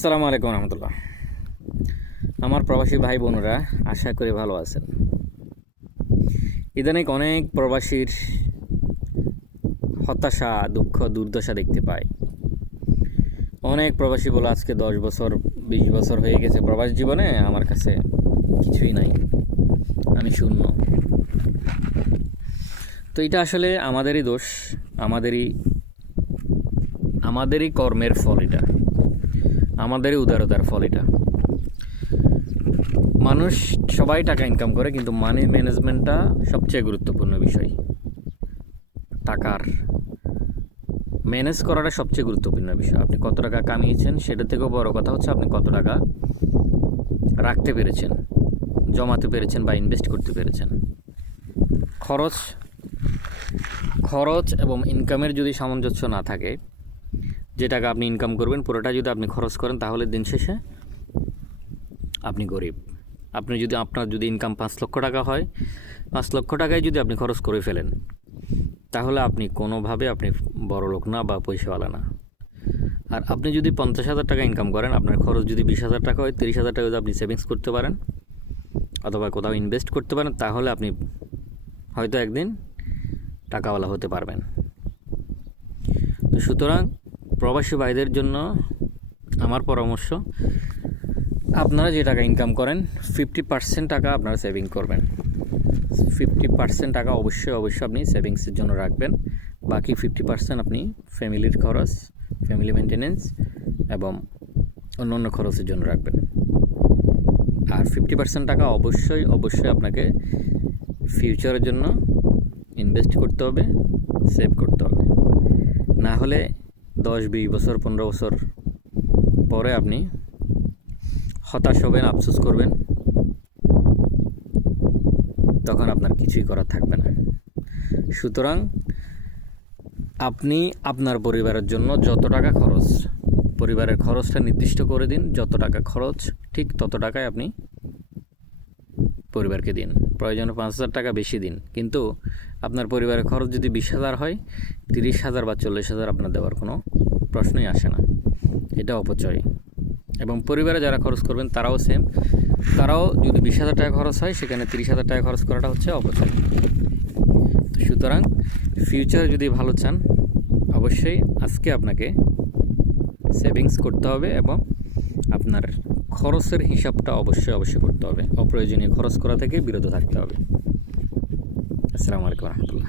আসসালামু আলাইকুম রহমতুল্লাহ। আমার প্রবাসী ভাই বোনেরা আশা করি ভালো আছেন। ইদানিং অনেক প্রবাসীর হতাশা, দুঃখ, দুর্দশা দেখতে পাই। অনেক প্রবাসী বলে আজকে 10 বছর 20 বছর হয়ে গেছে প্রবাস জীবনে, আমার কাছে কিছুই নাই, আমি শূন্য। তো এটা আসলে আমাদেরই দোষ, আমাদেরই কর্মের ফল, এটা আমাদেরই উদারতার ফল। এটা মানুষ সবাই টাকা ইনকাম করে, কিন্তু মানি ম্যানেজমেন্টটা সবচেয়ে গুরুত্বপূর্ণ বিষয়। টাকার ম্যানেজ করাটা সবচেয়ে গুরুত্বপূর্ণ বিষয়। আপনি কত টাকা কামিয়েছেন সেটা থেকেও বড় কথা হচ্ছে আপনি কত টাকা রাখতে পেরেছেন, জমাতে পেরেছেন বা ইনভেস্ট করতে পেরেছেন। খরচ এবং ইনকামের যদি সামঞ্জস্য না থাকে, যে টাকা আপনি ইনকাম করবেন পুরোটা যদি আপনি খরচ করেন, তাহলে দিন শেষে আপনি গরিব। আপনার যদি ইনকাম 5 লক্ষ টাকা হয়, 5 লক্ষ টাকায় যদি আপনি খরচ করে ফেলেন, তাহলে আপনি কোনোভাবে আপনি বড় লোক না বা পয়সাওয়ালা না। আর আপনি যদি 50,000 টাকা ইনকাম করেন, আপনার খরচ যদি 20,000 টাকা হয়, 30,000 টাকা যদি আপনি সেভিংস করতে পারেন অথবা কোথাও ইনভেস্ট করতে পারেন, তাহলে আপনি হয়তো একদিন টাকাওয়ালা হতে পারবেন। তো সুতরাং প্রবাসী ভাইদের জন্য আমার পরামর্শ, আপনারা যে টাকা ইনকাম করেন 50% টাকা আপনারা সেভিং করবেন। 50% টাকা অবশ্যই আপনি সেভিংসের জন্য রাখবেন। বাকি 50% আপনি ফ্যামিলির খরচ, ফ্যামিলি মেনটেনেন্স এবং অন্য খরচের জন্য রাখবেন। আর 50% টাকা অবশ্যই আপনাকে ফিউচারের জন্য ইনভেস্ট করতে হবে, সেভ করতে হবে। না হলে 10-20 বছর 15 বছর পরে আপনি হতাশ হবেন, আফসোস করবেন, তখন আপনার কিছুই করার থাকবে না। সুতরাং আপনি আপনার পরিবারের জন্য যত টাকা খরচ, পরিবারের খরচটা নির্দিষ্ট করে দিন। যত টাকা খরচ ঠিক তত টাকায় আপনি পরিবারকে দিন। প্রয়োজনে 5,000 টাকা বেশি দিন, কিন্তু আপনার পরিবারের খরচ যদি 20,000 হয়, 30,000 বা 40,000 আপনার দেওয়ার কোনো প্রশ্নই আসে না। এটা অপচয়। এবং পরিবারে যারা খরচ করবেন তারাও সেম, তারাও যদি 20,000 টাকা খরচ হয়, সেখানে 30,000 টাকা খরচ করাটা হচ্ছে অপচয়। সুতরাং ফিউচার যদি ভালো চান, অবশ্যই আজকে আপনাকে সেভিংস করতে হবে এবং আপনার খরচের হিসাবটা অবশ্যই করতে হবে। অপ্রয়োজনীয় খরচ করা থেকে বিরত থাকতে হবে। আসসালামু আলাইকুম রহমতুল্লাহ।